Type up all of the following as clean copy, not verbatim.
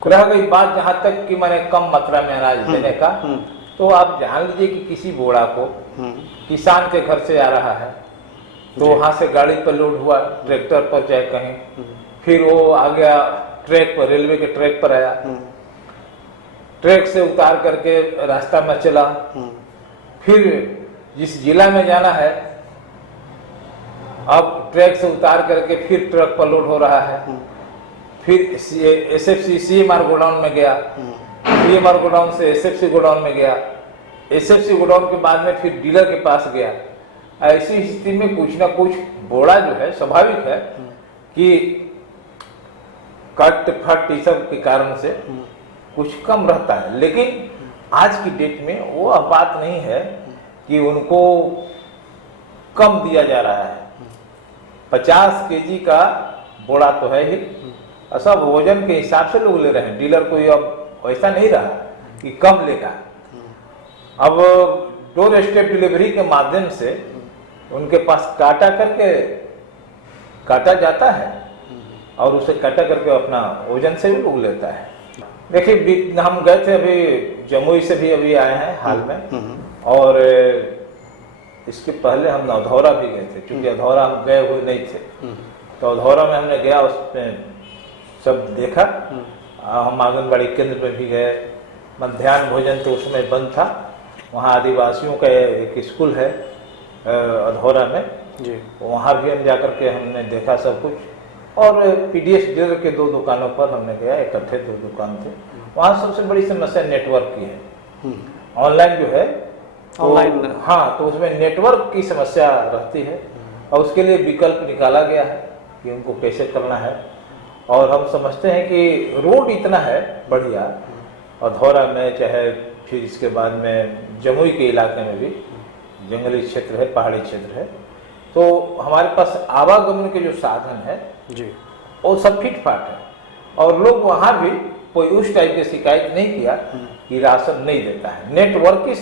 रह गई बात जहाँ तक कि मैंने कम मात्रा में अनाज देने का, तो आप जान लीजिए कि किसी बोड़ा को किसान के घर से आ रहा है, तो वहां से गाड़ी पर लोड हुआ, ट्रैक्टर पर चाहे कहीं, फिर वो आ गया ट्रैक पर, रेलवे के ट्रैक पर आया, ट्रैक से उतार करके रास्ता में चला, फिर जिस जिला में जाना है अब ट्रैक से उतार करके फिर ट्रक पर लोड हो रहा है, फिर एसएफसी सीएमआर गोडाउन में गया, सीएमआर गोडाउन से एसएफसी गोडाउन में गया, एसएफसी गोडाउन के बाद में फिर डीलर के पास गया। ऐसी स्थिति में कुछ ना कुछ बोड़ा जो है स्वाभाविक है कि कट फट इस सब के कारण से कुछ कम रहता है, लेकिन आज की डेट में वो बात नहीं है कि उनको कम दिया जा रहा है। 50 केजी का बोड़ा तो है ही, सब वजन के हिसाब से लोग ले रहे हैं। डीलर कोई अब ऐसा नहीं रहा कि कम लेगा। अब डोर स्टेप डिलीवरी के माध्यम से उनके पास काटा करके काटा जाता है और उसे काटा करके अपना वजन से भी लोग लेता है। देखिए, हम गए थे अभी जमुई से भी अभी आए हैं हाल में, और इसके पहले हम अधौरा भी गए थे, क्योंकि अधौरा हम गए हुए नहीं थे, तो अधौरा में हमने गया, उसमें सब देखा। हम आंगनबाड़ी केंद्र पे भी गए, मध्याह्न भोजन तो उसमें बंद था। वहाँ आदिवासियों का एक स्कूल है अधौरा में जी, वहाँ भी हम जाकर के हमने देखा सब कुछ। और पीडीएस डीलर के 2 दुकानों पर हमने गया, इकट्ठे 2 दुकान थे। वहाँ सबसे बड़ी समस्या नेटवर्क की है। ऑनलाइन जो है ऑनलाइन, हाँ, तो उसमें नेटवर्क की समस्या रहती है और उसके लिए विकल्प निकाला गया है कि उनको कैसे करना है। और हम समझते हैं कि रोड इतना है बढ़िया अधौरा में, चाहे फिर इसके बाद में जमुई के इलाके में भी जंगली क्षेत्र है, पहाड़ी क्षेत्र है, तो हमारे पास आवागमन के जो साधन है जी वो सब फिट फाट है। और लोग वहाँ भी कोई उस टाइप की शिकायत नहीं किया कि राशन नहीं देता है। नेटवर्क की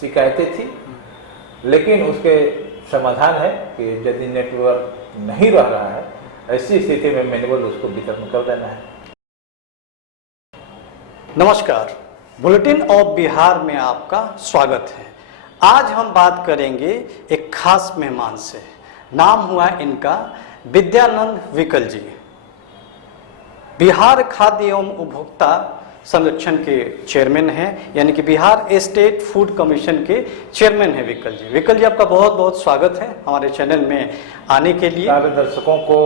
शिकायतें थी, लेकिन उसके समाधान है कि यदि नेटवर्क नहीं रह रहा है, ऐसी स्थिति में मैनुअल उसको वितरण कर देना है। नमस्कार, बुलेटिन ऑफ बिहार में आपका स्वागत है। आज हम बात करेंगे एक खास मेहमान से। नाम हुआ इनका विद्यानंद विकल जी। बिहार खाद्य एवं उपभोक्ता संरक्षण के चेयरमैन हैं, यानी कि बिहार स्टेट फूड कमीशन के चेयरमैन हैं विकल जी। विकल जी, आपका बहुत बहुत स्वागत है हमारे चैनल में आने के लिए। सारे दर्शकों को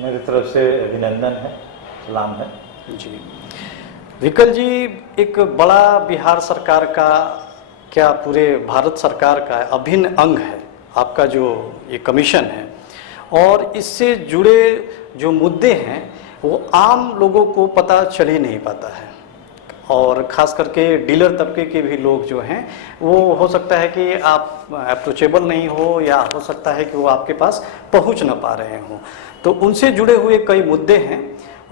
मेरी तरफ से अभिनंदन है, सलाम है जी। विकल जी, एक बड़ा बिहार सरकार का, क्या पूरे भारत सरकार का अभिन्न अंग है आपका जो ये कमीशन है, और इससे जुड़े जो मुद्दे हैं वो आम लोगों को पता चल ही नहीं पाता है। और ख़ास करके डीलर तबके के भी लोग जो हैं वो हो सकता है कि आप अप्रोचेबल नहीं हो, या हो सकता है कि वो आपके पास पहुंच ना पा रहे हों। तो उनसे जुड़े हुए कई मुद्दे हैं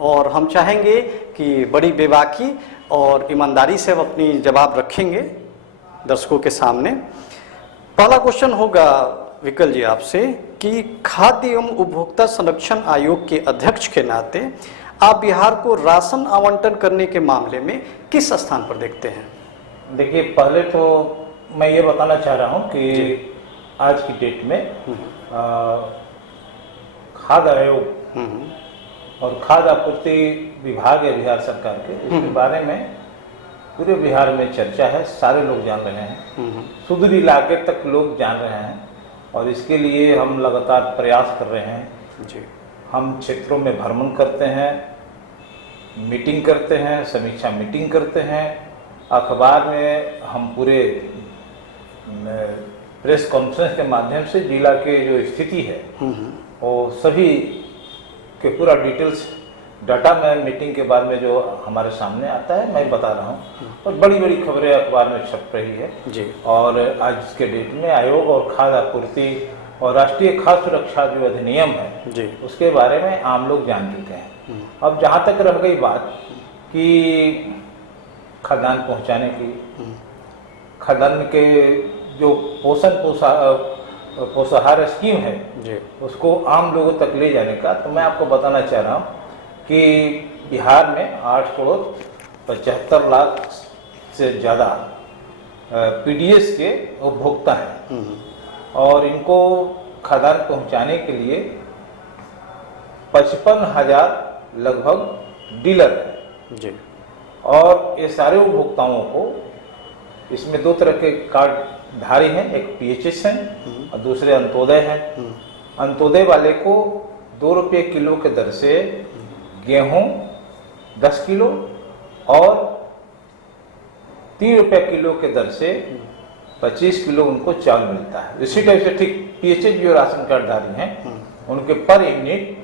और हम चाहेंगे कि बड़ी बेबाकी और ईमानदारी से हम अपनी जवाब रखेंगे दर्शकों के सामने। पहला क्वेश्चन होगा विकल जी आपसे कि खाद्य एवं उपभोक्ता संरक्षण आयोग के अध्यक्ष के नाते आप बिहार को राशन आवंटन करने के मामले में किस स्थान पर देखते हैं? देखिए, पहले तो मैं ये बताना चाह रहा हूँ कि आज की डेट में खाद्य आयोग और खाद्य आपूर्ति विभाग है बिहार सरकार के, इसके बारे में पूरे बिहार में चर्चा है, सारे लोग जान रहे हैं, सुदूर इलाके तक लोग जान रहे हैं, और इसके लिए हम लगातार प्रयास कर रहे हैं जी। हम क्षेत्रों में भ्रमण करते हैं, मीटिंग करते हैं, समीक्षा मीटिंग करते हैं, अखबार में हम पूरे प्रेस कॉन्फ्रेंस के माध्यम से जिला के जो स्थिति है वो सभी के पूरा डिटेल्स डाटा में मीटिंग के बाद में जो हमारे सामने आता है मैं बता रहा हूँ, और बड़ी बड़ी खबरें अखबार में छप रही है जी। और आज के डेट में आयोग और खाद्य आपूर्ति और राष्ट्रीय खाद्य सुरक्षा जो अधिनियम है जी, उसके बारे में आम लोग जान चुके हैं। अब जहाँ तक रह गई बात कि खाद्यान्न पहुँचाने की, खाद्यान्न के जो पोषाहार स्कीम है जी, उसको आम लोगों तक ले जाने का, तो मैं आपको बताना चाह रहा हूँ कि बिहार में 8,75,00,000 से ज़्यादा पीडीएस के उपभोक्ता हैं और इनको खाद्यान्न पहुंचाने के लिए 55,000 लगभग डीलर हैं जी। और ये सारे उपभोक्ताओं को इसमें दो तरह के कार्ड धारी हैं, एक पीएचएस हैं और दूसरे अंत्योदय हैं। अंत्योदय वाले को 2 रुपये किलो के दर से गेहूं 10 किलो और 3 रुपये किलो के दर से 25 किलो उनको चावल मिलता है। इसी टाइप से ठीक पीएचएस जो राशन कार्ड धारी हैं उनके पर यूनिट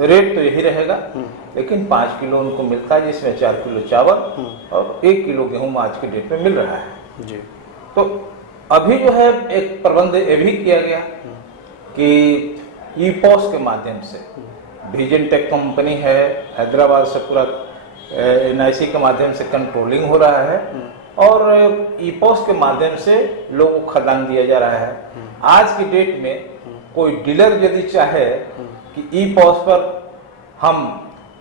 रेट तो यही रहेगा, लेकिन 5 किलो उनको मिलता है, जिसमें 4 किलो चावल और 1 किलो गेहूं आज के डेट में मिल रहा है जी। तो अभी जो है एक प्रबंध ये भी किया गया कि ई-पॉस के माध्यम से विजन टेक कंपनी है हैदराबाद से पूरा एनआईसी के माध्यम से कंट्रोलिंग हो रहा है और ई-पॉस के माध्यम से लोगों को खाद्यान्न दिया जा रहा है। आज की डेट में कोई डीलर यदि चाहे कि ई-पॉस पर हम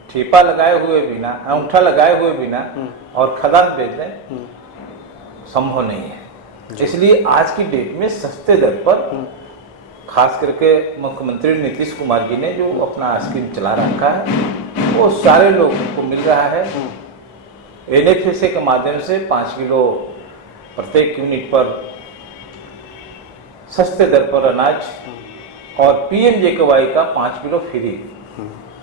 ठेपा लगाए हुए बिना, अंगूठा लगाए हुए बिना और खाद्यान्न बेच दें, संभव नहीं है। इसलिए आज की डेट में सस्ते दर पर खास करके मुख्यमंत्री नीतीश कुमार जी ने जो अपना स्कीम चला रखा है वो सारे लोगों को मिल रहा है। एनएफएसए के माध्यम से 5 किलो प्रत्येक यूनिट पर सस्ते दर पर अनाज और पीएमजेकेवाई का 5 किलो फ्री,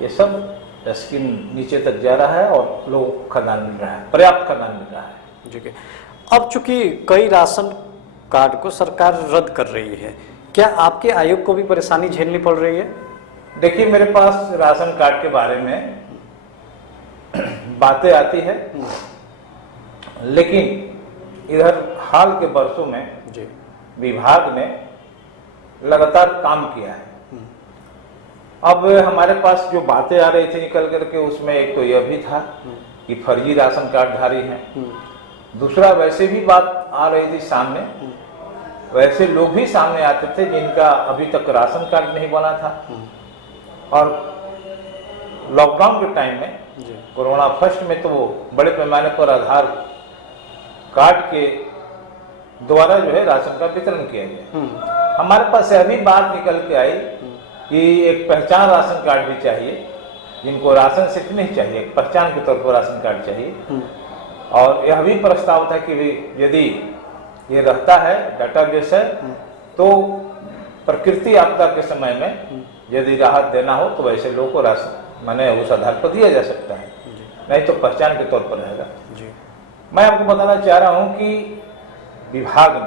ये सब स्कीम नीचे तक जा रहा है और लोगों को खाद्यान्न मिल रहा है, पर्याप्त खाद्यान्न मिल रहा है। जी। अब चूंकि कई राशन कार्ड को सरकार रद्द कर रही है, क्या आपके आयोग को भी परेशानी झेलनी पड़ रही है? देखिए, मेरे पास राशन कार्ड के बारे में बातें आती है, लेकिन इधर हाल के वर्षों में जी विभाग ने लगातार काम किया है। अब हमारे पास जो बातें आ रही थी निकल करके, उसमें एक तो यह भी था कि फर्जी राशन कार्ड धारी हैं। दूसरा, वैसे भी बात आ रही थी सामने, वैसे लोग भी सामने आते थे जिनका अभी तक राशन कार्ड नहीं बना था। और लॉकडाउन के टाइम में कोरोना फर्स्ट में तो वो बड़े पैमाने पर आधार कार्ड के द्वारा जो है राशन का वितरण किया गया। हमारे पास अभी बात निकल के आई कि एक पहचान राशन कार्ड भी चाहिए, जिनको राशन सिर्फ नहीं चाहिए, एक पहचान के तौर पर राशन कार्ड चाहिए। और यह भी प्रस्ताव था कि यदि ये रहता है डाटाबेस है तो प्रकृति आपदा के समय में यदि राहत देना हो तो वैसे लोगों को राशन माने उस आधार पर दिया जा सकता है, नहीं तो पहचान के तौर पर रहेगा। मैं आपको बताना चाह रहा हूं कि विभाग ने,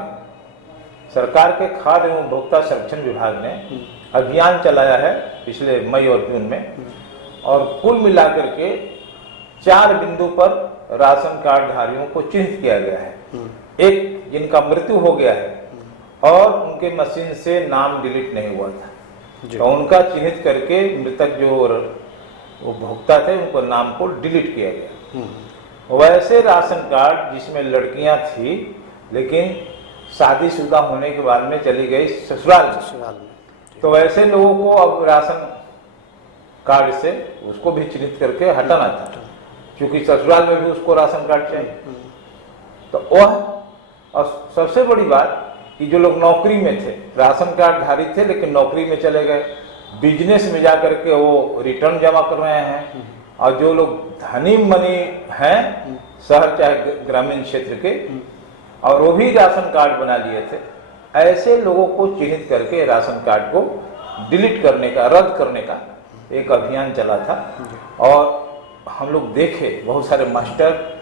सरकार के खाद्य एवं उपभोक्ता संरक्षण विभाग ने अभियान चलाया है पिछले मई और जून में, और कुल मिलाकर के 4 बिंदु पर राशन कार्ड धारियों को चिन्हित किया गया है। एक, जिनका मृत्यु हो गया है और उनके मशीन से नाम डिलीट नहीं हुआ था, तो उनका चिन्हित करके मृतक जो उपभोक्ता थे उनको नाम को डिलीट किया गया। वैसे राशन कार्ड जिसमें लड़कियां थी लेकिन शादीशुदा होने के बाद में चली गई ससुराल में, तो वैसे लोगों को अब राशन कार्ड से उसको भी चिन्हित करके हटाना था, क्योंकि ससुराल में भी उसको राशन कार्ड चाहिए। तो वह, और सबसे बड़ी बात कि जो लोग नौकरी में थे, राशन कार्ड धारी थे लेकिन नौकरी में चले गए, बिजनेस में जाकर के वो रिटर्न जमा कर रहे हैं, और जो लोग धनी मनी हैं शहर चाहे ग्रामीण क्षेत्र के, और वो भी राशन कार्ड बना लिए थे, ऐसे लोगों को चिन्हित करके राशन कार्ड को डिलीट करने का, रद्द करने का एक अभियान चला था। और हम लोग देखे बहुत सारे मास्टर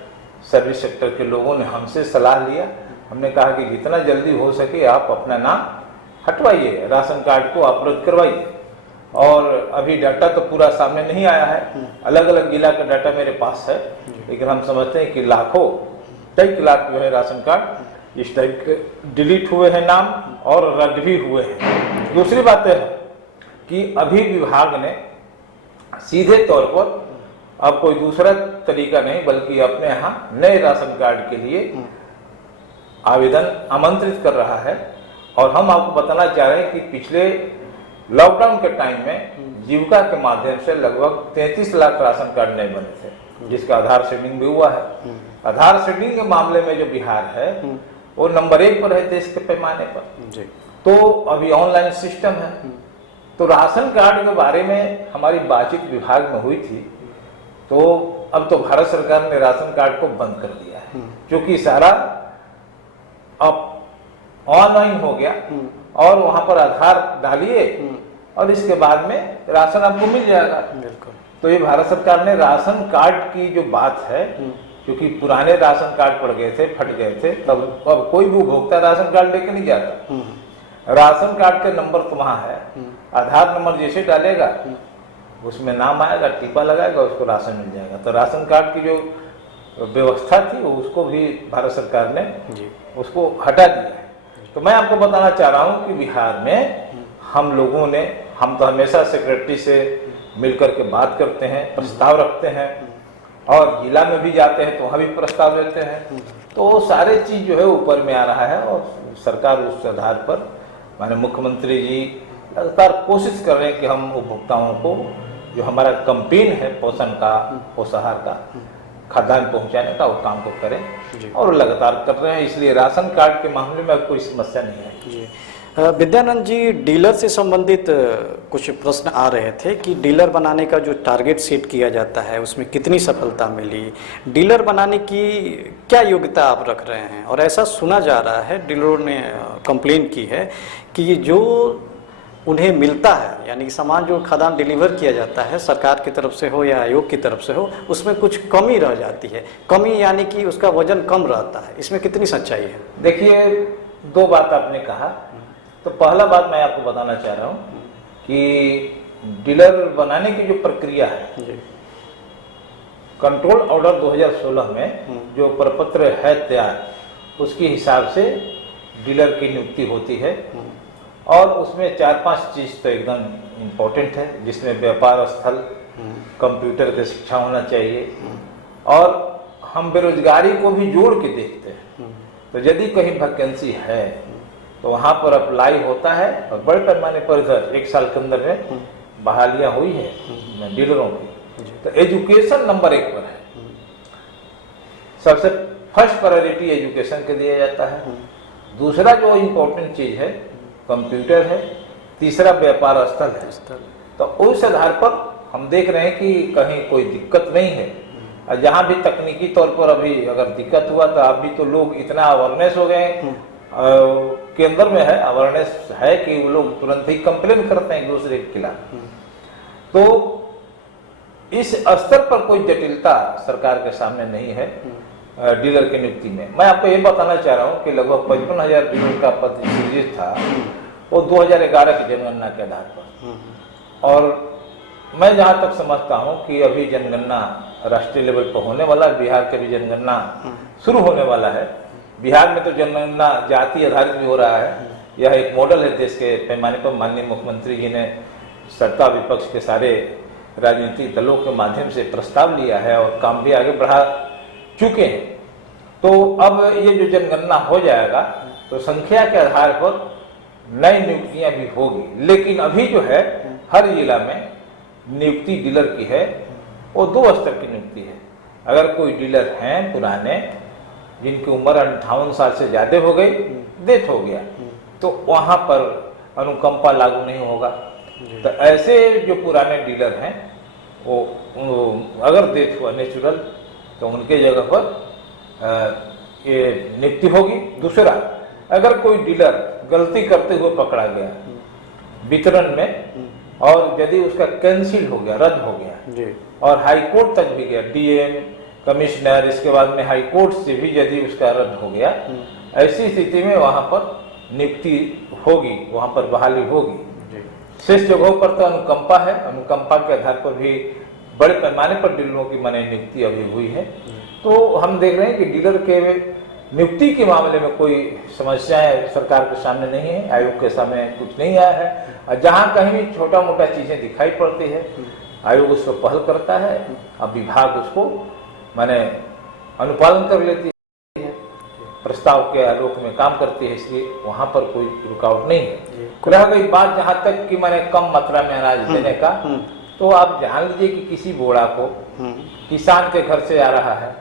सर्विस सेक्टर के लोगों ने हमसे सलाह लिया, हमने कहा कि जितना जल्दी हो सके आप अपना नाम हटवाइए, राशन कार्ड को आप रद्द करवाइए। और अभी डाटा तो पूरा सामने नहीं आया है, अलग अलग जिला का डाटा मेरे पास है, लेकिन हम समझते हैं कि लाखों, कई लाख जो है राशन कार्ड इस टाइप के डिलीट हुए हैं नाम, और रद्द भी हुए हैं। दूसरी बात है कि अभी विभाग ने सीधे तौर पर अब कोई दूसरा तरीका नहीं, बल्कि अपने यहाँ नए राशन कार्ड के लिए आवेदन आमंत्रित कर रहा है। और हम आपको बताना चाह रहे हैं कि पिछले लॉकडाउन के टाइम में जीविका के माध्यम से लगभग 33 लाख राशन कार्ड नहीं बने थे, जिसका आधार सीडिंग भी हुआ है। आधार सीडिंग के मामले में जो बिहार है वो नंबर 1 पर है देश के पैमाने पर। तो अभी ऑनलाइन सिस्टम है। तो राशन कार्ड के बारे में हमारी बातचीत विभाग में हुई थी, तो अब तो भारत सरकार ने राशन कार्ड को बंद कर दिया है, क्योंकि सारा अब ऑनलाइन हो गया और वहां पर आधार डालिए और इसके बाद में राशन आपको मिल जाएगा। तो ये भारत सरकार ने राशन कार्ड की जो बात है, क्योंकि पुराने राशन कार्ड पड़ गए थे, फट गए थे, तब अब कोई भी उपभोक्ता राशन कार्ड लेके नहीं जाता। राशन कार्ड के नंबर तो वहां है, आधार नंबर जैसे डालेगा उसमें नाम आएगा, टीपा लगाएगा, उसको राशन मिल जाएगा। तो राशन कार्ड की जो व्यवस्था थी वो उसको भी भारत सरकार ने उसको हटा दिया है। तो मैं आपको बताना चाह रहा हूं कि बिहार में हम लोगों ने, हम तो हमेशा सेक्रेटरी से मिलकर के बात करते हैं, प्रस्ताव रखते हैं और जिला में भी जाते हैं तो वहाँ भी प्रस्ताव देते हैं। तो वो सारे चीज जो है ऊपर में आ रहा है और सरकार उस आधार पर, माने मुख्यमंत्री जी लगातार कोशिश कर रहे हैं कि हम उपभोक्ताओं को जो हमारा कैंपेन है पोषण का, पोषाहार का, खाद्यान्न पहुंचाने का, वो काम को करें और लगातार कर रहे हैं। इसलिए राशन कार्ड के मामले में कोई समस्या नहीं है। विद्यानंद जी, डीलर से संबंधित कुछ प्रश्न आ रहे थे कि डीलर बनाने का जो टारगेट सेट किया जाता है उसमें कितनी सफलता मिली, डीलर बनाने की क्या योग्यता आप रख रहे हैं? और ऐसा सुना जा रहा है, डीलरों ने कंप्लेन की है कि जो उन्हें मिलता है, यानी सामान जो खाद्यान्न डिलीवर किया जाता है सरकार की तरफ से हो या आयोग की तरफ से हो, उसमें कुछ कमी रह जाती है। कमी यानी कि उसका वजन कम रहता है, इसमें कितनी सच्चाई है? देखिए, 2 बात आपने कहा। तो पहला बात मैं आपको बताना चाह रहा हूँ कि डीलर बनाने की जो प्रक्रिया है, कंट्रोल ऑर्डर 2016 में जो प्रपत्र है तैयार, उसके हिसाब से डीलर की नियुक्ति होती है और उसमें 4-5 चीज तो एकदम इम्पोर्टेंट है, जिसमें व्यापार स्थल, कंप्यूटर की शिक्षा होना चाहिए और हम बेरोजगारी को भी जोड़ के देखते हैं। तो यदि कहीं वैकेंसी है तो वहां पर अप्लाई होता है और बड़े पैमाने पर इधर 1 साल के अंदर में बहालियां हुई है डीलरों की। तो एजुकेशन नंबर 1 पर है, सबसे फर्स्ट प्रायोरिटी एजुकेशन के दिया जाता है। दूसरा जो इम्पोर्टेंट चीज है कंप्यूटर है, तीसरा व्यापार स्थल है। तो उस आधार पर हम देख रहे हैं कि कहीं कोई दिक्कत नहीं है। और जहां भी तकनीकी तौर पर अभी अगर दिक्कत हुआ तो अभी तो लोग इतना अवेयरनेस हो गए, केंद्र में है अवेयरनेस है कि वो लोग तुरंत ही कंप्लेन करते हैं एक दूसरे के खिलाफ। तो इस स्तर पर कोई जटिलता सरकार के सामने नहीं है डीलर की नियुक्ति में। मैं आपको ये बताना चाह रहा हूँ कि लगभग 55,000 डीलर का पद सृजित था, वो 2011 की जनगणना के आधार पर। और मैं जहाँ तक समझता हूँ कि अभी जनगणना राष्ट्रीय लेवल पर होने वाला है, बिहार के भी जनगणना शुरू होने वाला है। बिहार में तो जनगणना जाति आधारित भी हो रहा है, यह एक मॉडल है देश के पैमाने पर। माननीय मुख्यमंत्री जी ने सत्ता विपक्ष के सारे राजनीतिक दलों के माध्यम से प्रस्ताव लिया है और काम भी आगे बढ़ा चुके हैं। तो अब ये जो जनगणना हो जाएगा तो संख्या के आधार पर नई नियुक्तियां भी होगी, लेकिन अभी जो है हर जिला में नियुक्ति डीलर की है वो 2 स्तर की नियुक्ति है। अगर कोई डीलर हैं पुराने जिनकी उम्र 58 साल से ज्यादा हो गई, डेथ हो गया, तो वहां पर अनुकंपा लागू नहीं होगा। तो ऐसे जो पुराने डीलर हैं वो अगर डेथ हुआ नेचुरल तो उनके जगह पर ये नियुक्ति होगी। दूसरा, अगर कोई डीलर गलती करते हुए पकड़ा गया वितरण में और यदि उसका कैंसिल हो गया, रद्द हो गया और हाई कोर्ट तक भी गया, डीएम, कमिश्नर, इसके बाद में हाई कोर्ट से भी यदि उसका रद्द हो गया, ऐसी स्थिति में वहां पर नियुक्ति होगी, वहां पर बहाली होगी। शेष जगहों पर तो अनुकंपा है, अनुकंपा के आधार पर भी बड़े पैमाने पर डीलरों की माने नियुक्ति अभी हुई है। तो हम देख रहे हैं कि डीलर के नियुक्ति के मामले में कोई समस्याएं सरकार के सामने नहीं है, आयोग के सामने कुछ नहीं आया है। और जहां कहीं भी छोटा मोटा चीजें दिखाई पड़ती है आयोग उस पर पहल करता है, अब विभाग उसको माने अनुपालन कर लेती है, प्रस्ताव के आलोक में काम करती है, इसलिए वहां पर कोई रुकावट नहीं है। रह गई बात जहाँ तक कि मैंने कम मात्रा में अनाज देने का, तो आप जान लीजिए कि किसी बोरा को किसान के घर से आ रहा है,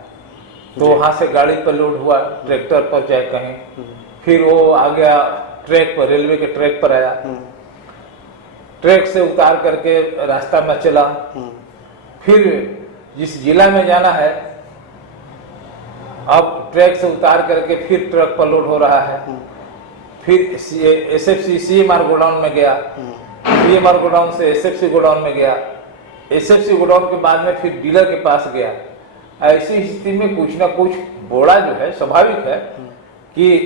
तो वहां से गाड़ी पर लोड हुआ, ट्रैक्टर पर चाहे कहीं, फिर वो आ गया ट्रैक पर, रेलवे के ट्रैक पर आया, ट्रैक से उतार करके रास्ता में चला, फिर जिस जिला में जाना है अब ट्रैक से उतार करके फिर ट्रक पर लोड हो रहा है, फिर एसएफसी सीएमआर गोडाउन में गया, सीएमआर गोडाउन से एसएफसी गोडाउन में गया, एसएफसी गोडाउन के बाद में फिर डीलर के पास गया। ऐसी स्थिति में कुछ ना कुछ बोरा जो है, स्वाभाविक है कि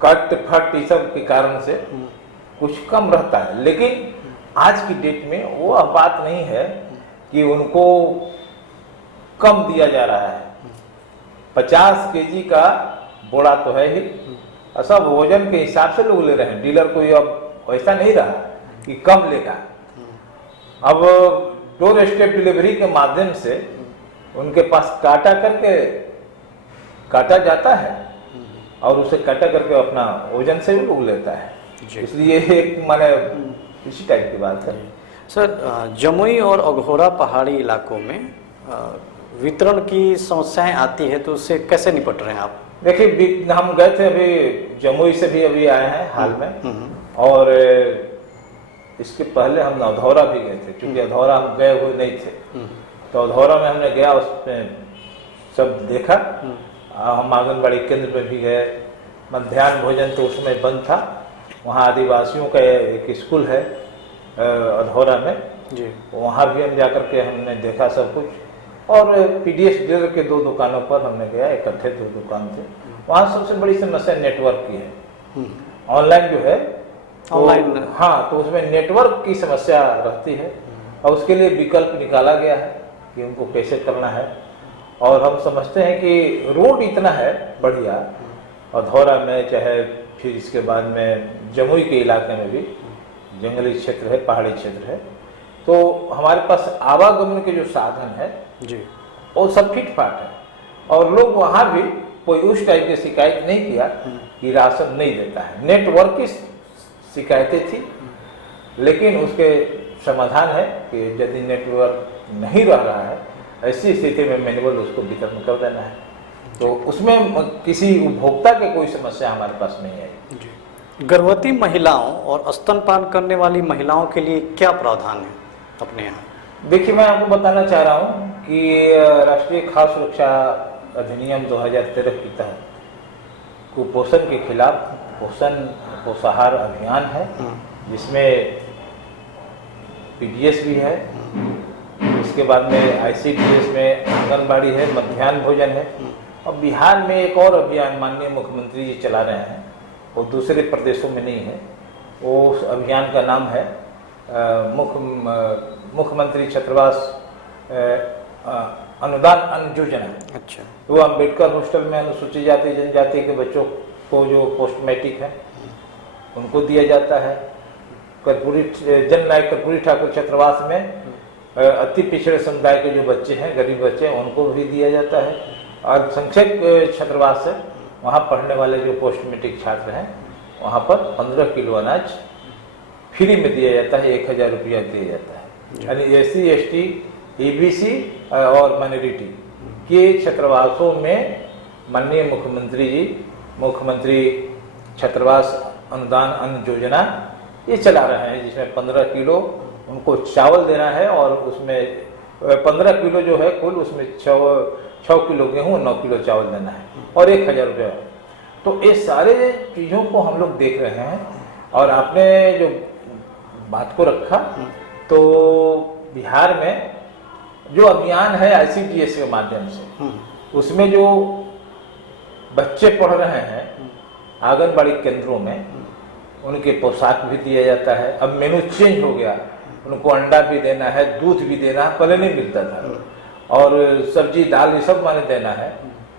कट फट इस सब के कारण से कुछ कम रहता है, लेकिन आज की डेट में वो बात नहीं है कि उनको कम दिया जा रहा है। 50 केजी का बोरा तो है ही, सब वजन के हिसाब से लोग ले रहे हैं, डीलर कोई अब वैसा नहीं रहा कि कम लेगा। अब डोर स्टेप डिलीवरी के माध्यम से उनके पास काटा करके काटा जाता है और उसे काटा करके अपना वजन से भी लोग लेता है, इसलिए एक माने इसी टाइप की बात है। सर, जमुई और अघोरा पहाड़ी इलाकों में वितरण की समस्याएं आती है, तो उससे कैसे निपट रहे हैं आप? देखिए, हम गए थे अभी जमुई से भी अभी आए हैं हाल में, और इसके पहले हम अधौरा भी गए थे, क्योंकि अधौरा हम गए हुए नहीं थे, तो अधौरा में हमने गया, उसमें सब देखा। हम आंगनबाड़ी केंद्र में भी गए, मध्याह्न भोजन तो उसमें बंद था, वहाँ आदिवासियों का एक स्कूल है अधौरा में जी, वहाँ भी हम जाकर के हमने देखा सब कुछ, और पीडीएस डीलर के 2 दुकानों पर हमने गया, इकट्ठे 2 दुकान थे। वहाँ सबसे बड़ी समस्या नेटवर्क की है, ऑनलाइन जो है ऑनलाइन तो, हाँ, तो उसमें नेटवर्क की समस्या रहती है, और उसके लिए विकल्प निकाला गया है कि उनको कैसे करना है। और हम समझते हैं कि रोड इतना है बढ़िया अधौरा में, चाहे फिर इसके बाद में जमुई के इलाके में भी जंगली क्षेत्र है, पहाड़ी क्षेत्र है, तो हमारे पास आवागमन के जो साधन है जी, वो सब फिट फाट है, और लोग वहाँ भी कोई उस टाइप की शिकायत नहीं किया कि राशन नहीं देता है। नेटवर्क की शिकायतें थी, लेकिन उसके समाधान है कि यदि नेटवर्क नहीं रह रहा है, ऐसी स्थिति में मैनुअल उसको वितरण कर देना है, तो उसमें किसी उपभोक्ता के कोई समस्या हमारे पास नहीं है। गर्भवती महिलाओं और स्तनपान करने वाली महिलाओं के लिए क्या प्रावधान है अपने यहाँ? देखिए, मैं आपको बताना चाह रहा हूँ कि राष्ट्रीय खाद्य सुरक्षा अधिनियम 2013 के तहत कुपोषण के खिलाफ पोषाहार अभियान है, जिसमें पीडीएस भी है, इसके बाद में आईसीडीएस में आंगनबाड़ी है, मध्याह्न भोजन है, और बिहार में एक और अभियान माननीय मुख्यमंत्री जी चला रहे हैं, वो दूसरे प्रदेशों में नहीं है। वो उस अभियान का नाम है मुख्यमंत्री छात्रावास अनुदान अन्न योजना। अच्छा। वो अम्बेडकर हॉस्टल में अनुसूचित जाति जनजाति के बच्चों को जो पोस्ट मैट्रिक है उनको दिया जाता है। कर्पूरी जननायक कर्पूरी ठाकुर छात्रावास में अति पिछड़े समुदाय के जो बच्चे हैं, गरीब बच्चे हैं, उनको भी दिया जाता है। और संक्षेप छात्रावास है, वहाँ पढ़ने वाले जो पोस्ट मैट्रिक छात्र हैं वहाँ पर 15 किलो अनाज फ्री में दिया जाता है, 1000 रुपया दिया जाता है। यानी SC ST EBC और माइनॉरिटी के छात्रावासों में माननीय मुख्यमंत्री जी मुख्यमंत्री छात्रावास अनुदान अन्न योजना ये चला रहे हैं, जिसमें 15 किलो उनको चावल देना है, और उसमें 15 किलो जो है कुल, उसमें 6 किलो गेहूँ, 9 किलो चावल देना है, और 1000 रुपया। तो ये सारे चीज़ों को हम लोग देख रहे हैं। और आपने जो बात को रखा, तो बिहार में जो अभियान है ICDS के माध्यम से, उसमें जो बच्चे पढ़ रहे हैं आंगनबाड़ी केंद्रों में, उनके पोशाक भी दिया जाता है। अब मेनू चेंज हो गया, उनको अंडा भी देना है, दूध भी देना है, पहले नहीं मिलता था, और सब्जी दाल ये सब माने देना है,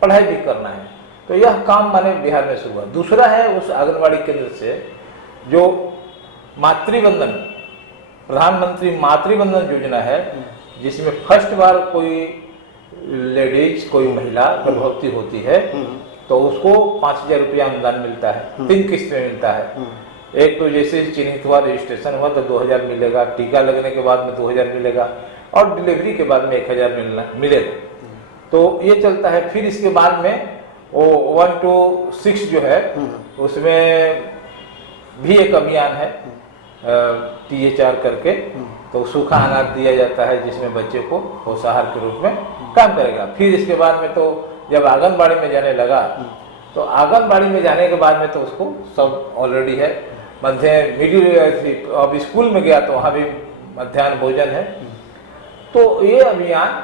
पढ़ाई भी करना है। तो यह काम माने बिहार में शुरू हुआ। दूसरा है उस आंगनबाड़ी केंद्र से जो मातृवंदन, प्रधानमंत्री मातृवंदन योजना है, जिसमें फर्स्ट बार कोई लेडीज, कोई महिला गर्भवती होती है तो उसको 5000 रुपया अनुदान मिलता है, 3 किस्त में मिलता है। एक तो जैसे ही चिन्हित हुआ, रजिस्ट्रेशन हुआ तो 2000 मिलेगा, टीका लगने के बाद में 2000 मिलेगा और डिलीवरी के बाद में 1000 मिलेगा। तो ये चलता है। फिर इसके बाद में वो 1 to 6 जो है उसमें भी एक अभियान है THR करके, तो सूखा अनाज दिया जाता है जिसमें बच्चे को पोषाहार के रूप में काम करेगा। फिर इसके बाद में तो जब आंगनबाड़ी में जाने लगा तो आंगनबाड़ी में जाने के बाद में तो उसको सब ऑलरेडी है, मध्य मिडिल, अब स्कूल में गया तो वहाँ भी मध्याह्न भोजन है। तो ये अभियान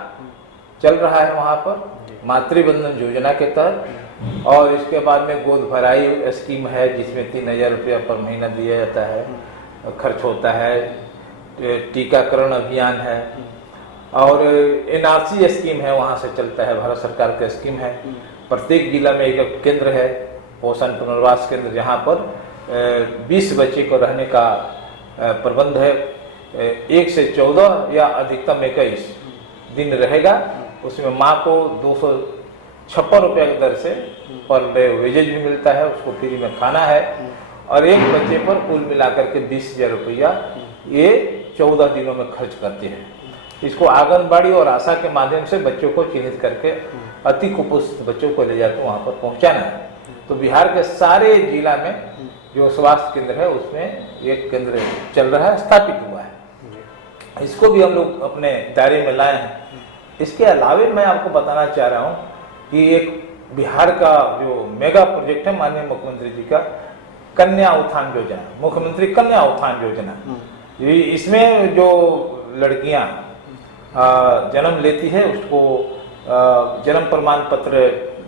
चल रहा है वहाँ पर मातृबंधन योजना के तहत। और इसके बाद में गोद भराई स्कीम है जिसमें 3000 रुपया पर महीना दिया जाता है, खर्च होता है। टीकाकरण अभियान है और NRC स्कीम है, वहाँ से चलता है, भारत सरकार का स्कीम है। प्रत्येक जिला में एक केंद्र है, पोषण पुनर्वास केंद्र, जहाँ पर 20 बच्चे को रहने का प्रबंध है। 1 से 14 या अधिकतम 21 दिन रहेगा। उसमें माँ को 256 रुपये की दर से पर डे वेजेज भी मिलता है, उसको फ्री में खाना है। और एक बच्चे पर कुल मिलाकर के 20,000 रुपया ये 14 दिनों में खर्च करते हैं। इसको आंगनबाड़ी और आशा के माध्यम से बच्चों को चिन्हित करके अति कुपोषित बच्चों को ले जाकर वहाँ पर पहुँचाना है। तो बिहार के सारे जिला में जो स्वास्थ्य केंद्र है उसमें एक केंद्र चल रहा है, स्थापित हुआ है। इसको भी हम लोग अपने दायरे में लाए हैं। इसके अलावे मैं आपको बताना चाह रहा हूँ कि एक बिहार का जो मेगा प्रोजेक्ट है माननीय मुख्यमंत्री जी का, कन्या उत्थान योजना, मुख्यमंत्री कन्या उत्थान योजना। इसमें जो लड़कियां जन्म लेती है उसको जन्म प्रमाण पत्र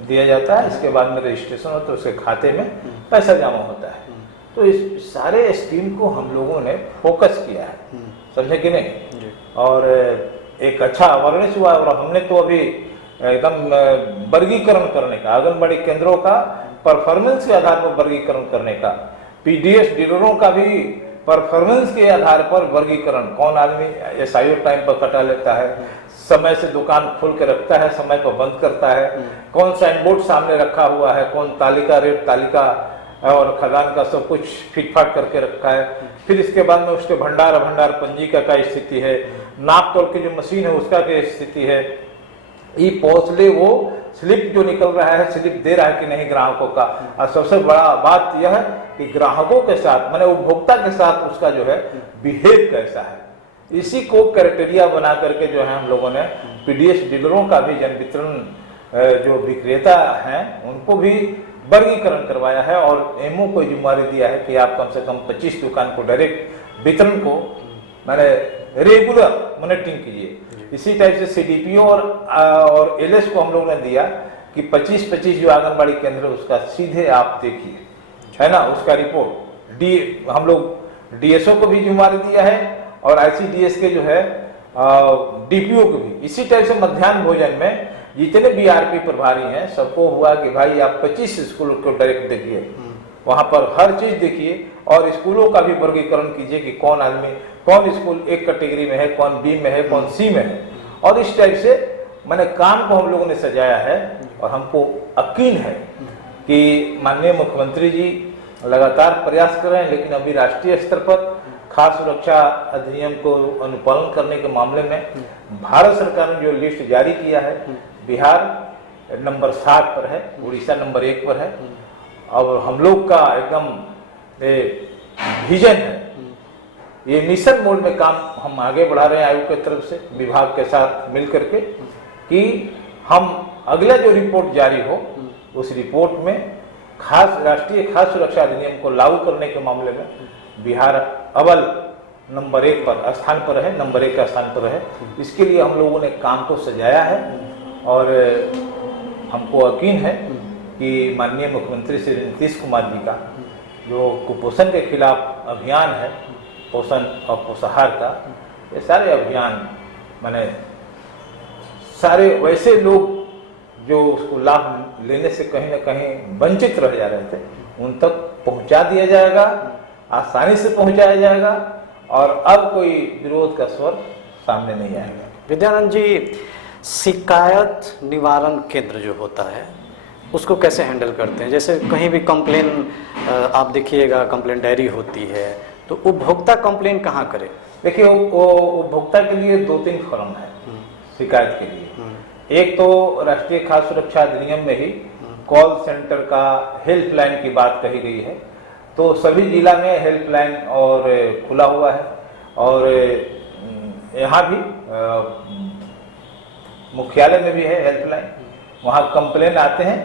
दिया जाता है। इसके बाद में रजिस्ट्रेशन होता है, उसके खाते में पैसा जमा होता है। तो इस सारे स्कीम को हम लोगों ने फोकस किया है, समझे कि नहीं। और एक अच्छा अवेयरनेस हुआ। और हमने तो अभी एकदम वर्गीकरण करने का, आंगनबाड़ी केंद्रों का परफॉर्मेंस के आधार पर वर्गीकरण करने का, PDS डीलरों का भी परफॉर्मेंस के आधार पर वर्गीकरण, कौन आदमी SIO टाइम पर कटा लेता है, समय से दुकान खोल के रखता है, समय पर बंद करता है, कौन साइन बोर्ड सामने रखा हुआ है, कौन तालिका रेट तालिका और खदान का सब कुछ फिटफाट करके रखा है। फिर इसके बाद में उसके भंडार पंजिका का स्थिति है, नाप तोल की जो मशीन है उसका क्या स्थिति है, ई पहुंचले वो स्लिप जो निकल रहा है, स्लिप दे रहा है कि नहीं ग्राहकों का। और सबसे बड़ा बात यह है कि ग्राहकों के साथ माने उपभोक्ता के साथ उसका जो है बिहेव कैसा है। इसी को क्राइटेरिया बना करके जो है हम लोगों ने PDS डीलरों का भी जन वितरण जो विक्रेता हैं उनको भी वर्गीकरण करवाया है। और MO को जिम्मेदारी दिया है कि आप कम से कम 25 दुकान को डायरेक्ट वितरण को मैंने रेगुलर मॉनिटरिंग कीजिए। इसी टाइप से CDPO और LS को हम लोगों ने दिया कि 25-25 जो आंगनबाड़ी केंद्र है उसका सीधे आप देखिए, है ना, उसका रिपोर्ट। हम लोग DSO को भी जिम्मेदारी दिया है और ICDS के जो है DPO को भी। इसी टाइप से मध्याह्न भोजन में जितने BRP प्रभारी हैं सबको हुआ कि भाई आप 25 स्कूल को डायरेक्ट देखिए, वहां पर हर चीज देखिए और स्कूलों का भी वर्गीकरण कीजिए कि कौन आदमी, कौन स्कूल एक कैटेगरी में है, कौन B में है, कौन C में है। और इस टाइप से मैंने काम को हम लोगों ने सजाया है। और हमको यकीन है कि माननीय मुख्यमंत्री जी लगातार प्रयास कर रहे हैं, लेकिन अभी राष्ट्रीय स्तर पर खाद्य सुरक्षा अधिनियम को अनुपालन करने के मामले में भारत सरकार ने जो लिस्ट जारी किया है, बिहार नंबर 7 पर है, उड़ीसा नंबर 1 पर है। और हम लोग का एकदम विजन है, ये मिशन मोड में काम हम आगे बढ़ा रहे हैं आयोग की तरफ से विभाग के साथ मिल करके कि हम अगला जो रिपोर्ट जारी हो उस रिपोर्ट में खास राष्ट्रीय खाद्य सुरक्षा अधिनियम को लागू करने के मामले में बिहार अव्वल नंबर 1 पर स्थान पर है, नंबर 1 का स्थान पर है। इसके लिए हम लोगों ने काम को सजाया है और हमको यकीन है कि माननीय मुख्यमंत्री श्री नीतीश कुमार जी का जो कुपोषण के खिलाफ अभियान है, पोषण और पोषाहार का, ये सारे अभियान माने सारे वैसे लोग जो उसको लाभ लेने से कहीं ना कहीं वंचित रह जा रहे थे उन तक पहुंचा दिया जाएगा, आसानी से पहुंचाया जाएगा और अब कोई विरोध का स्वर सामने नहीं आएगा। विद्यानंद जी, शिकायत निवारण केंद्र जो होता है उसको कैसे हैंडल करते हैं? जैसे कहीं भी कंप्लेन आप देखिएगा, कंप्लेन डायरी होती है, तो उपभोक्ता कंप्लेन कहाँ करे? देखिए, वो उपभोक्ता के लिए 2-3 फॉर्म है शिकायत के लिए। एक तो राष्ट्रीय खाद्य सुरक्षा अधिनियम में ही कॉल सेंटर का हेल्पलाइन की बात कही गई है, तो सभी जिला में हेल्पलाइन और खुला हुआ है, और यहाँ भी मुख्यालय में भी है हेल्पलाइन। वहाँ कंप्लेन आते हैं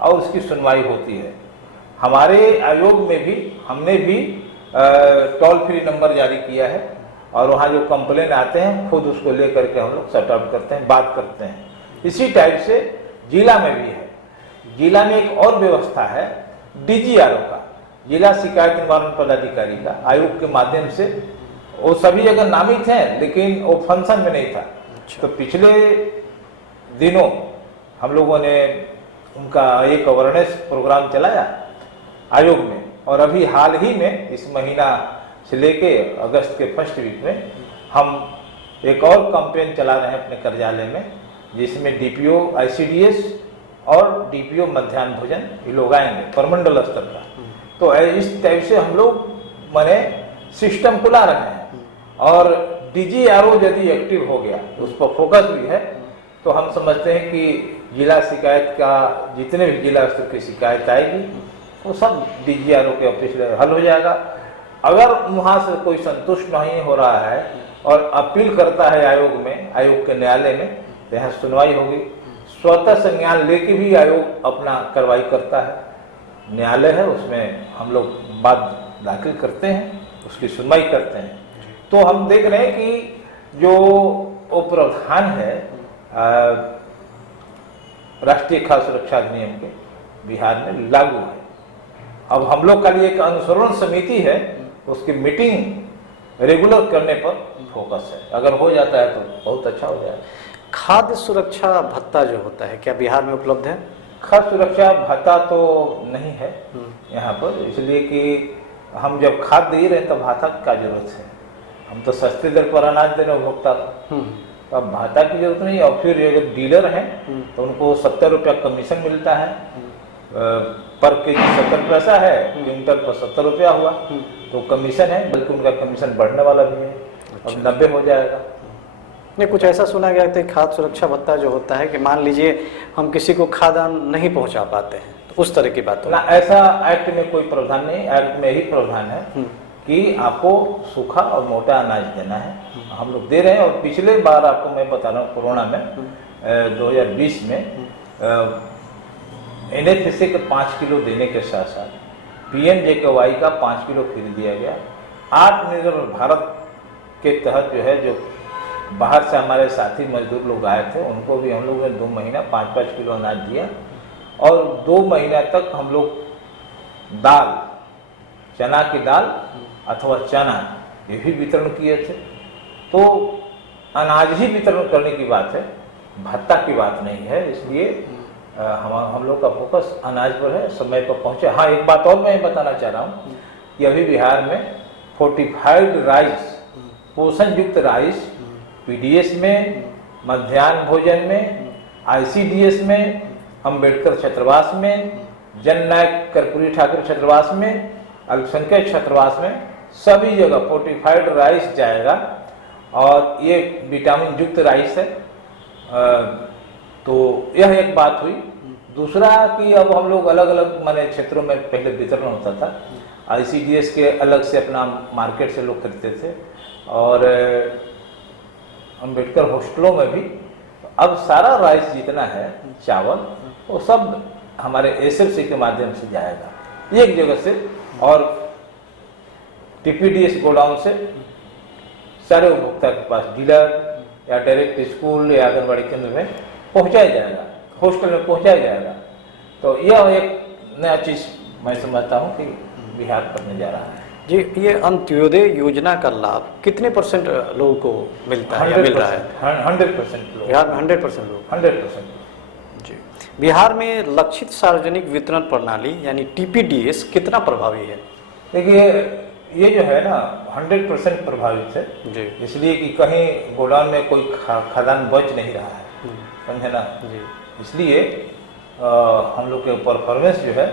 और उसकी सुनवाई होती है। हमारे आयोग में भी हमने भी टोल फ्री नंबर जारी किया है, और वहाँ जो कंप्लेन आते हैं खुद उसको लेकर के हम लोग सॉर्ट आउट करते हैं, बात करते हैं। इसी टाइप से जिला में भी है। जिला में एक और व्यवस्था है DGRO का, जिला शिकायत निवारण पदाधिकारी का, आयोग के माध्यम से। वो सभी जगह नामित हैं, लेकिन वो फंक्शन में नहीं था। तो पिछले दिनों हम लोगों ने उनका एक अवेयरनेस प्रोग्राम चलाया आयोग में, और अभी हाल ही में इस महीना से लेके अगस्त के फर्स्ट वीक में हम एक और कैंपेन चला रहे हैं अपने कार्यालय में, जिसमें DPO ICDS और DPO मध्याह्न भोजन ये लोग आएंगे परमंडल स्तर का। तो इस टाइप से हम लोग माने सिस्टम को ला रहे हैं, और DGRO यदि एक्टिव हो गया, उस पर फोकस भी है, तो हम समझते हैं कि जिला शिकायत का जितने भी जिला स्तर की शिकायत आएगी वो सब DGRO के ऑफिस में हल हो जाएगा। अगर वहाँ से कोई संतुष्ट नहीं हो रहा है और अपील करता है आयोग में, आयोग के न्यायालय में, तो यहाँ सुनवाई होगी। स्वतः संज्ञान लेके भी आयोग अपना कार्रवाई करता है। न्यायालय है, उसमें हम लोग बात दाखिल करते हैं, उसकी सुनवाई करते हैं। तो हम देख रहे हैं कि जो वो प्रावधान है राष्ट्रीय खाद्य सुरक्षा अधिनियम के बिहार में लागू है। अब हम लोग का लिए एक अनुसरण समिति है, उसकी मीटिंग रेगुलर करने पर फोकस है। अगर हो जाता है तो बहुत अच्छा हो जाएगा। खाद्य सुरक्षा भत्ता जो होता है क्या बिहार में उपलब्ध है? खाद्य सुरक्षा भत्ता तो नहीं है यहाँ पर, इसलिए कि हम जब खाद दे रहे हैं तो भाता का जरूरत है। हम तो सस्ते दर पर अनाज दे रहे हैं उपभोक्ता को, तो अब भाता की जरूरत नहीं। और फिर अगर डीलर हैं तो उनको 70 रुपया कमीशन मिलता है, पर केजी 70 पैसा है, क्विंटल पर 70 रुपया हुआ तो कमीशन है, बल्कि उनका कमीशन बढ़ने वाला भी है। अब 90 हो जाएगा। नहीं, कुछ ऐसा सुना गया था खाद्य सुरक्षा भत्ता जो होता है कि मान लीजिए हम किसी को खाद्यान्न नहीं पहुंचा पाते हैं, तो उस तरह की बात ना, ऐसा एक्ट में कोई प्रावधान नहीं। एक्ट में ही प्रावधान है कि आपको सूखा और मोटा अनाज देना है। हम लोग दे रहे हैं, और पिछले बार आपको मैं बता रहा हूँ कोरोना में 2020 में NFSA के 5 किलो देने के साथ साथ PMJKY का 5 किलो फ्री दिया गया। आत्मनिर्भर भारत के तहत जो है, जो बाहर से हमारे साथी मजदूर लोग आए थे, उनको भी हम लोग ने 2 महीना 5-5 किलो अनाज दिया, और 2 महीना तक हम लोग दाल, चना की दाल अथवा चना ये भी वितरण किए थे। तो अनाज ही वितरण करने की बात है, भत्ता की बात नहीं है। इसलिए हम लोग का फोकस अनाज पर है, समय पर पहुंचे। हाँ, एक बात और मैं बताना चाह रहा हूँ कि अभी बिहार में फोर्टिफाइड राइस, पोषण युक्त राइस PDS में, मध्याह्न भोजन में, ICDS में, अम्बेडकर छात्रावास में, जननायक कर्पूरी ठाकुर छात्रावास में, अल्पसंख्यक छात्रावास में, सभी जगह फोर्टिफाइड राइस जाएगा। और ये विटामिन युक्त राइस है। तो यह एक बात हुई। दूसरा कि अब हम लोग अलग अलग माने क्षेत्रों में पहले वितरण होता था, ICDS के अलग से अपना मार्केट से लोग खरीदते थे, और अम्बेडकर हॉस्टलों में भी। अब सारा राइस जितना है, चावल, वो सब हमारे SFC के माध्यम से जाएगा एक जगह से, और TPDS गोडाउन से सारे उपभोक्ता के पास, डीलर या डायरेक्ट स्कूल या आंगनबाड़ी केंद्र में पहुंचाया जाएगा, हॉस्टल में पहुंचाया जाएगा। तो यह एक नया चीज मैं समझता हूं कि बिहार करने जा रहा है। जी, ये अंत्योदय योजना का लाभ कितने % लोगों को मिलता है या मिल रहा है? 100% लोग, बिहार में 100% लोग। 100%। जी, बिहार में लक्षित सार्वजनिक वितरण प्रणाली यानी TPDS कितना प्रभावी है? देखिए, ये जो है ना 100% प्रभावित है जी, इसलिए कि कहीं गोडाउन में कोई खाद्यान्न बच नहीं रहा है, समझे ना जी। इसलिए हम लोग के परफॉर्मेंस जो है,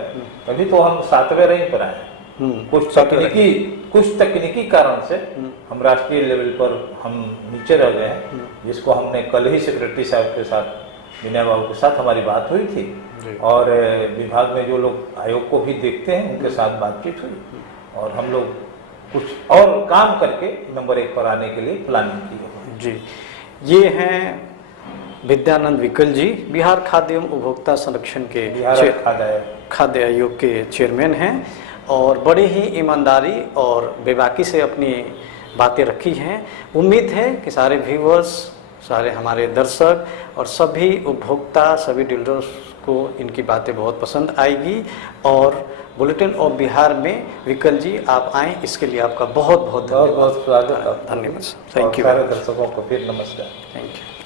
अभी तो हम 7वें रैंक पर आए हैं। कुछ तकनीकी कारण से हम राष्ट्रीय लेवल पर हम नीचे रह गए हैं, जिसको हमने कल ही सेक्रेटरी साहब के साथ, विनय बाबू के साथ हमारी बात हुई थी, और विभाग में जो लोग आयोग को भी देखते हैं उनके साथ बातचीत हुई, और हम लोग कुछ और काम करके नंबर 1 पर आने के लिए प्लानिंग की है। जी, ये हैं विद्यानंद विकल जी, बिहार खाद्य एवं उपभोक्ता संरक्षण के खाद्य आयोग के चेयरमैन हैं, और बड़े ही ईमानदारी और बेबाकी से अपनी बातें रखी हैं। उम्मीद है कि सारे व्यूअर्स, सारे हमारे दर्शक और सभी उपभोक्ता, सभी डीलर्स को इनकी बातें बहुत पसंद आएगी, और बुलेटिन ऑफ बिहार में विकल जी आप आएँ, इसके लिए आपका बहुत बहुत स्वागत। धन्यवाद। Thank you. सारे दर्शकों को फिर नमस्कार। Thank you.